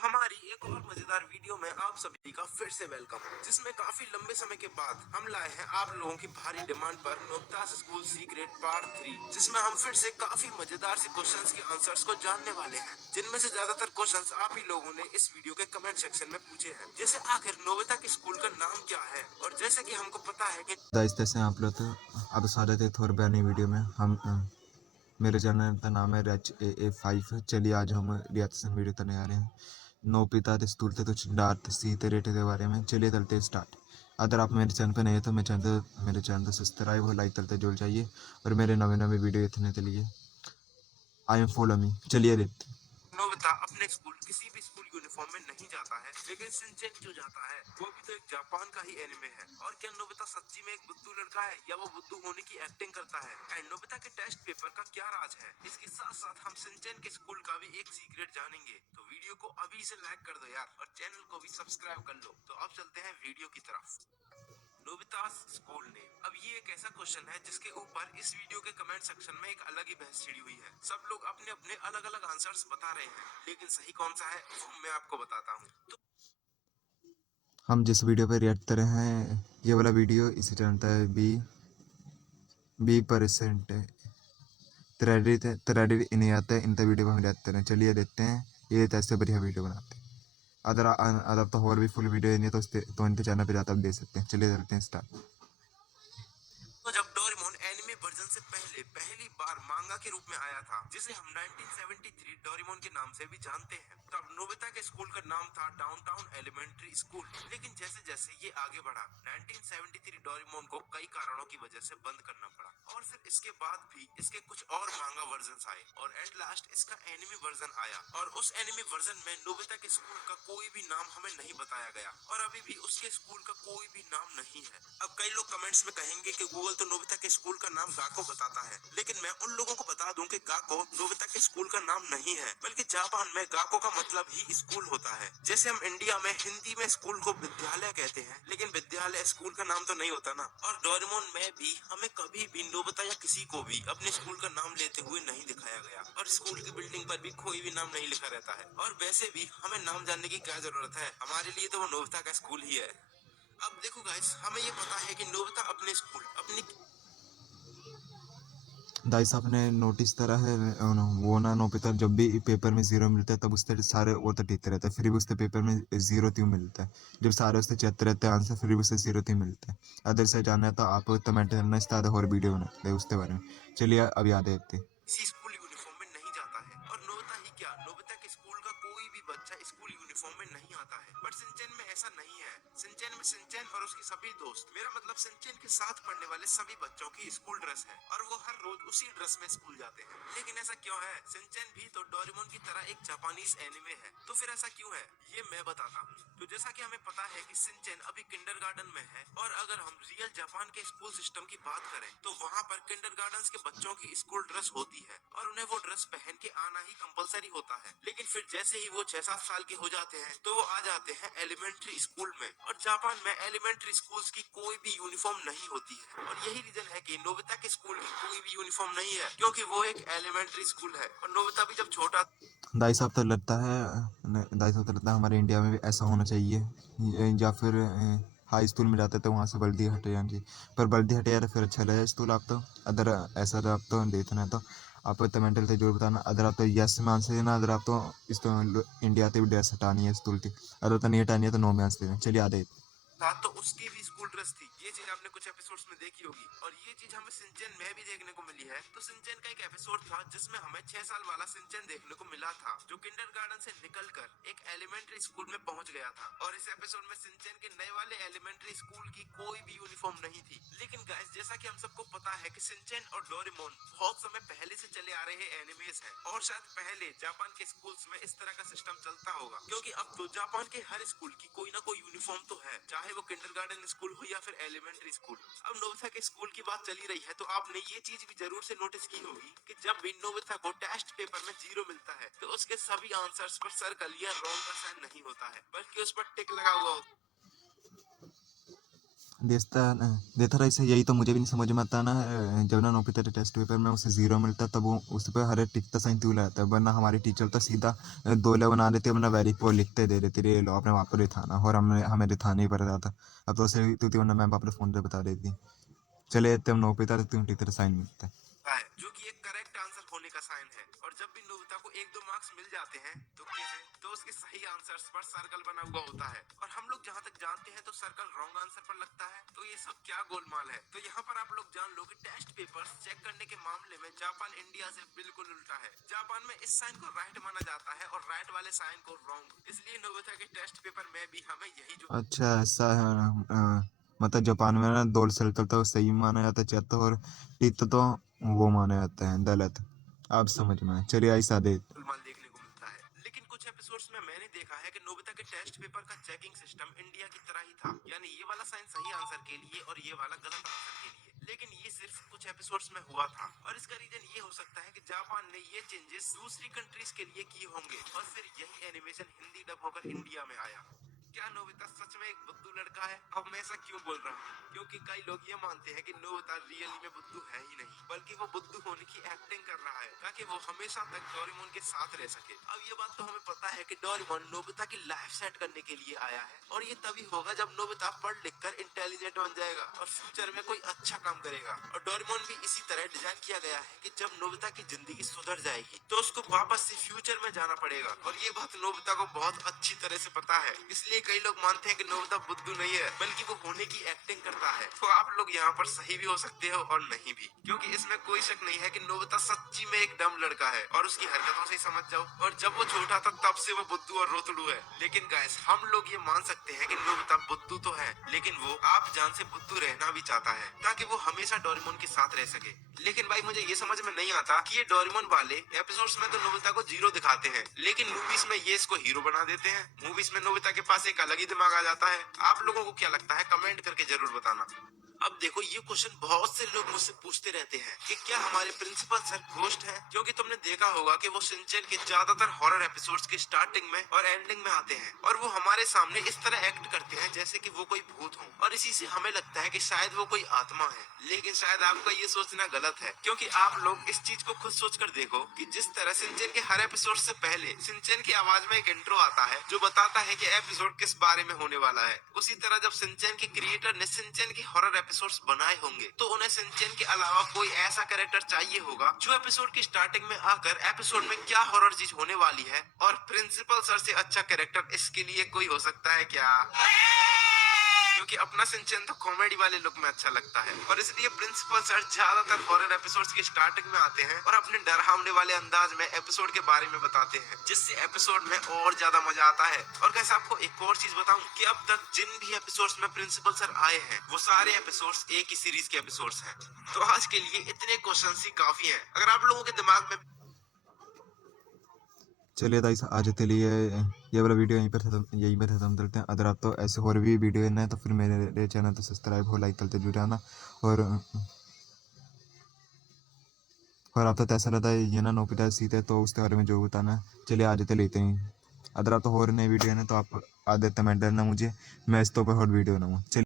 हमारी एक और मजेदार वीडियो में आप सभी का फिर से वेलकम, जिसमें काफी लंबे समय के बाद हम लाए हैं आप लोगों की भारी डिमांड पर नोबितास स्कूल सीक्रेट पार्ट 3, जिसमें हम फिर से काफी मजेदार से क्वेश्चंस के आंसर्स को जानने वाले हैं, जिनमें से ज्यादातर क्वेश्चंस आप ही लोगों ने इस वीडियो के कमेंट सेक्शन में पूछे हैं, जैसे आखिर नोबिता के स्कूल का नाम क्या है। और जैसे कि हमको पता है कि जैसे आप लोग अब सारे थे थोर बयानी वीडियो में हम मेरे चैनल का नाम है रच AA5। चलिए आज हम रिएक्शन वीडियो करने आ रहे हैं नोबिता स्कूल ते कुछ डार्थ सीते रेटे के बारे में। चलिए चलते हैं स्टार्ट। अगर आप मेरे चैनल पर नए हैं तो मेरे चैनल को सब्सक्राइब और लाइक करते जुड़ जाइए और मेरे नवे नवे वीडियो इतने के लिए आई एम फॉलो मी। चलिए देखते हैं। नोबिता अपने स्कूल किसी भी स्कूल यूनिफॉर्म में नहीं जाता है, लेकिन शिनचैन क्यों जाता है? वो भी तो एक जापान का ही एनिमे है। और क्या नोबिता सच्ची में एक बुद्धू लड़का है या वो बुद्धू होने की एक्टिंग करता है? एंड नोबिता के टेस्ट पेपर का क्या राज है? इसके साथ साथ हम शिनचैन के स्कूल का भी एक सीक्रेट जानेंगे। तो वीडियो को अभी से लाइक कर दो यार, और चैनल को भी सब्सक्राइब कर लो। तो अब चलते हैं वीडियो की तरफ। नोबितास स्कूल नेम। अब ये एक ऐसा क्वेश्चन है जिसके ऊपर इस वीडियो के कमेंट सेक्शन में एक अलग ही बहस छिड़ी हुई है। सब लोग अपने अपने अलग अलग आंसर्स बता रहे हैं, लेकिन सही कौन सा है वो मैं आपको बताता हूँ। तो हम जिस वीडियो पर रिएक्ट कर रहे हैं ये वाला वीडियो इसे चलता है 20% थ्रेडेड इन्हें आता है इन वीडियो को हम रिएक्ट करें। चलिए देखते हैं ये ऐसे बढ़िया वीडियो बनाते हैं। अगर तो और भी फुल वीडियो नहीं है तो इनके चैनल पे जाकर आप देख सकते हैं। चलिए चलते हैं स्टार्ट। तो जब डोरेमोन एनिमे वर्जन से पहले पहली बार मांगा के रूप में आया था, जिसे हम 1973 डोरेमोन के नाम से भी जानते हैं, तब नोबिता के स्कूल का नाम था डाउनटाउन एलिमेंट्री स्कूल। लेकिन जैसे जैसे ये आगे बढ़ा, 1973 डोरेमोन को कई कारणों की वजह से बंद करना पड़ा, और फिर इसके बाद भी इसके कुछ और मांगा वर्जन आए, और एट लास्ट इसका एनिमे वर्जन आया। और उस एनिमे वर्जन में नोबिता के स्कूल का कोई भी नाम हमें नहीं बताया गया, और अभी भी उसके स्कूल का कोई भी नाम नहीं है। अब कई लोग कमेंट्स में कहेंगे कि गूगल तो नोबिता के स्कूल का नाम गाको बताता है, लेकिन मैं उन लोगों को बता दूं कि गाको नोबिता के स्कूल का नाम नहीं है, बल्कि जापान में गाको का मतलब ही स्कूल होता है। जैसे हम इंडिया में हिंदी में स्कूल को विद्यालय कहते हैं, लेकिन विद्यालय स्कूल का नाम तो नहीं होता ना। और डोरेमोन में भी हमें कभी भी नोबिता या किसी को भी अपने स्कूल का नाम लेते हुए नहीं दिखाया गया, और स्कूल की बिल्डिंग पर भी कोई भी नाम नहीं लिखा रहता है। और वैसे भी हमें नाम जानने की क्या जरूरत है, हमारे लिए तो वो नोबिता का स्कूल ही है। अब देखो गाइस, हमें ये पता है कि नोबिता अपने स्कूल अपनी गाइस आपने नोटिस करा है वो ना नोबिता जब भी पेपर में जीरो मिलता है तब उससे सारे वो तो ठीक रहता है, फिर भी उसके पेपर में जीरो क्यों मिलता है? जब सारे उससे चेक रहते हैं आंसर फिर भी उससे जीरो क्यों मिलता है? अदर से जानना है तो आप कमेंट करना इस तरह और वीडियो बनाते हैं उसके बारे में। चलिए अब याद देखते हैं। किसी स्कूल यूनिफॉर्म में नहीं जाता है। और नोबिता ही क्या, नोबिता के स्कूल का कोई भी बच्चा स्कूल यूनिफॉर्म में नहीं आता है। बट शिनचैन में ऐसा नहीं है। शिनचैन में शिनचैन और उसके सभी दोस्त, मेरा मतलब शिनचैन के साथ पढ़ने वाले सभी बच्चों की स्कूल ड्रेस है, और वो हर रोज उसी ड्रेस में स्कूल जाते हैं। लेकिन ऐसा क्यों है? शिनचैन भी तो डोरेमोन की तरह एक जापानीज एनिमे है, तो फिर ऐसा क्यों है ये मैं बताता हूँ। तो जैसा कि हमें पता है कि शिनचैन अभी किंडरगार्टन में है, और अगर हम रियल जापान के स्कूल सिस्टम की बात करें तो वहाँ पर किंडरगार्टन के बच्चों की स्कूल ड्रेस होती है, और उन्हें वो ड्रेस पहन के आना ही कंपलसरी होता है। लेकिन फिर जैसे ही वो 6-7 साल के हो जाते हैं तो वो आ जाते हैं एलिमेंट्री स्कूल में, और जापान में एलिमेंट्री स्कूल्स की कोई भी यूनिफॉर्म नहीं होती है। और यही रीजन है कि नोबिता के स्कूल की कोई भी यूनिफॉर्म नहीं है, क्योंकि वो एक एलिमेंट्री स्कूल है। और नोबिता भी जब छोटा दाई साहब तो लगता है दाई साहब तो लगता है हमारे इंडिया में भी ऐसा होना चाहिए, या फिर हाई स्कूल में जाते तो वहाँ से वर्दी हटे जानी चाहिए। पर वर्दी हटे यार फिर अच्छा लगे स्कूल। आप तो अदर ऐसा तो आप तो देखना है तो आप तो मेंटल थे जरूर बताना। अदर आप तो यस में आंसर देना। अदर आप तो इस तो इंडिया से भी ड्रेस हटानी है स्कूल की, अदर तो नहीं हटानी है तो नो में आंसर देना। चलिए आधे। था तो उसकी भी स्कूल ड्रेस थी। ये चीज आपने कुछ एपिसोड्स में देखी होगी, और ये चीज हमें सिंचन में भी देखने को मिली है। तो सिंचन का एक एपिसोड था जिसमें हमें 6 साल वाला सिंचन देखने को मिला था, जो किंडरगार्टन से निकलकर एक एलिमेंट्री स्कूल में पहुंच गया था। और इस एपिसोड में सिंचन के नए वाले एलिमेंट्री स्कूल की कोई भी यूनिफॉर्म नहीं थी। लेकिन गाइस, जैसा कि हम सबको पता है कि सिंचन और डोरेमोन बहुत समय पहले से चले आ रहे एनिमेस हैं, और शायद पहले जापान के स्कूल्स में इस तरह का सिस्टम चलता होगा, क्योंकि अब तो जापान के हर स्कूल की कोई ना कोई यूनिफॉर्म तो है, चाहे वो किंडरगार्टन स्कूल हो या फिर एलिमेंट्री स्कूल। अब नोबिता के स्कूल की बात चली रही है तो आपने ये चीज भी जरूर से नोटिस की होगी कि जब भी नोबिता को टेस्ट पेपर में जीरो मिलता है तो उसके सभी आंसर्स पर सर्कल या रॉन्ग का साइन नहीं होता है, बल्कि उस पर टिक लगा हुआ होता है। देता रहा इसे, यही तो मुझे भी नहीं समझ में आता ना। जब ना नोबिता के टेस्ट पेपर में उसे 0 मिलता तब वो उस पर हर एक टिक का साइन क्यों लगाता है, वरना हमारी टीचर तो सीधा 2 बना देती, वरना वेरी पोर लिखते दे देती रे लो अपने वहाँ पर रिथाना, और हमें रिथाना ही पड़ रहा था। अब तो उसे तू थी, वरना मैम अपने फ़ोन पे बता देती। चले तुम नोबिता तो तुम टीचर साइन मिलता है। है जो कि एक करेक्ट आंसर होने का साइन है। और जब भी नोबिता को 1-2 मार्क्स मिल जाते हैं तुक्के से, तो उसके सही आंसर्स पर सर्कल बना हुआ होता है। और हम लोग जहाँ तक जानते हैं तो सर्कल रॉन्ग आंसर पर लगता है। तो ये सब क्या गोलमाल है। तो यहाँ पर आप लोग जान लो कि टेस्ट पेपर्स चेक करने के मामले में जापान इंडिया से बिल्कुल उल्टा है। जापान में इस साइन को राइट माना जाता है और राइट वाले साइन को रॉन्ग। इसलिए नोबिता के टेस्ट पेपर में भी हमें यही जो अच्छा ऐसा है। मतलब जापान में ना दो सर्कल तो सही माना जाता है, चेत और टित तो वो माना जाता है गलत। आप समझ में आए। चलिए ऐसा दे। गोलमाल देखने को मिलता है। लेकिन कुछ एपिसोड्स में मैंने देखा है कि नोबिता के टेस्ट पेपर का चेकिंग सिस्टम इंडिया की तरह ही था, यानी ये वाला साइन सही आंसर के लिए और ये वाला गलत आंसर के लिए। लेकिन ये सिर्फ कुछ एपिसोड्स में हुआ था और इसका रीजन ये हो सकता है कि जापान ने ये चेंजेस दूसरी कंट्रीज के लिए किए होंगे और फिर यही एनिमेशन हिंदी डब होकर इंडिया में आया। क्या नोबिता सच में एक बुद्धू लड़का है? अब मैं ऐसा क्यों बोल रहा हूँ? क्योंकि कई लोग ये मानते हैं कि नोबिता रियली में बुद्धू है ही नहीं, बल्कि वो बुद्धू होने की एक्टिंग कर रहा है ताकि वो हमेशा तक डोरेमोन के साथ रह सके। अब ये बात तो हमें पता है कि डोरेमोन नोबिता की लाइफ सेट करने के लिए आया है और ये तभी होगा जब नोबिता पढ़ लिख कर इंटेलिजेंट बन जाएगा और फ्यूचर में कोई अच्छा काम करेगा। और डोरेमोन भी इसी तरह डिजाइन किया गया है कि जब नोबिता की जिंदगी सुधर जाएगी तो उसको वापस से फ्यूचर में जाना पड़ेगा। और ये बात नोबिता को बहुत अच्छी तरह से पता है, इसलिए कई लोग मानते हैं कि नोबिता बुद्धू नहीं है बल्कि वो होने की एक्टिंग करता है। तो आप लोग यहाँ पर सही भी हो सकते हो और नहीं भी, क्योंकि इसमें कोई शक नहीं है कि नोबिता सच्ची में एक डम लड़का है और उसकी हरकतों से ही समझ जाओ। और जब वो छोटा था तब से वो बुद्धू और रोतड़ू है। लेकिन गाइस हम लोग ये मान सकते हैं कि नोबिता बुद्धू तो है, लेकिन वो आप जान से बुद्धू रहना भी चाहता है ताकि वो हमेशा डोरेमोन के साथ रह सके। लेकिन भाई मुझे ये समझ में नहीं आता कि ये डोरेमोन वाले एपिसोड्स में तो नोबिता को 0 दिखाते हैं, लेकिन मूवीज में ये इसको हीरो बना देते हैं। मूवीज में नोबिता के पास एक अलग ही दिमाग आ जाता है। आप लोगों को क्या लगता है कमेंट करके जरूर बताना। अब देखो ये क्वेश्चन बहुत से लोग मुझसे पूछते रहते हैं कि क्या हमारे प्रिंसिपल सर घोस्ट हैं, क्योंकि तुमने देखा होगा कि वो शिनचैन के ज्यादातर हॉरर एपिसोड्स के स्टार्टिंग में और एंडिंग में आते हैं और वो हमारे सामने इस तरह एक्ट करते हैं जैसे कि वो कोई भूत हो और इसी से हमें लगता है कि शायद वो कोई आत्मा है। लेकिन शायद आपका ये सोचना गलत है, क्योंकि आप लोग इस चीज को खुद सोच कर देखो कि जिस तरह शिनचैन के हर एपिसोड से पहले शिनचैन की आवाज में एक इंट्रो आता है जो बताता है कि एपिसोड किस बारे में होने वाला है, उसी तरह जब शिनचैन के क्रिएटर ने शिनचैन की हॉरर एपिसोड्स बनाए होंगे तो उन्हें शिनचैन के अलावा कोई ऐसा कैरेक्टर चाहिए होगा जो एपिसोड की स्टार्टिंग में आकर एपिसोड में क्या हॉरर चीज होने वाली है। और प्रिंसिपल सर से अच्छा कैरेक्टर इसके लिए कोई हो सकता है क्या? क्योंकि अपना शिनचैन तो कॉमेडी वाले लुक में अच्छा लगता है और इसलिए प्रिंसिपल सर ज्यादातर हॉरर एपिसोड्स की स्टार्टिंग में आते हैं और अपने डरावने वाले अंदाज में एपिसोड के बारे में बताते हैं, जिससे एपिसोड में और ज्यादा मजा आता है। और कैसे आपको एक और चीज बताऊं कि अब तक जिन भी एपिसोड्स में प्रिंसिपल सर आए हैं वो सारे एपिसोड्स एक ही सीरीज के एपिसोड्स हैं। तो आज के लिए इतने क्वेश्चंस ही काफी हैं। अगर आप लोगों के दिमाग में चलिए गाइस आज के लिए ये वाला वीडियो यहीं पर खत्म करते हैं। अगर आप तो ऐसे और भी वीडियो है तो फिर मेरे चैनल तो सब्सक्राइब हो, लाइक करते जुड़ जाना। और आप तो ऐसा रहता है ये ना नोबिता सीते तो उसके बारे में जो बताना। चलिए आज तो लेते हैं। अगर आप तो और नए वीडियो है तो आप आ देते मैं डरना मुझे, मैं इस तो पर और वीडियो बनाऊँगा। चलिए।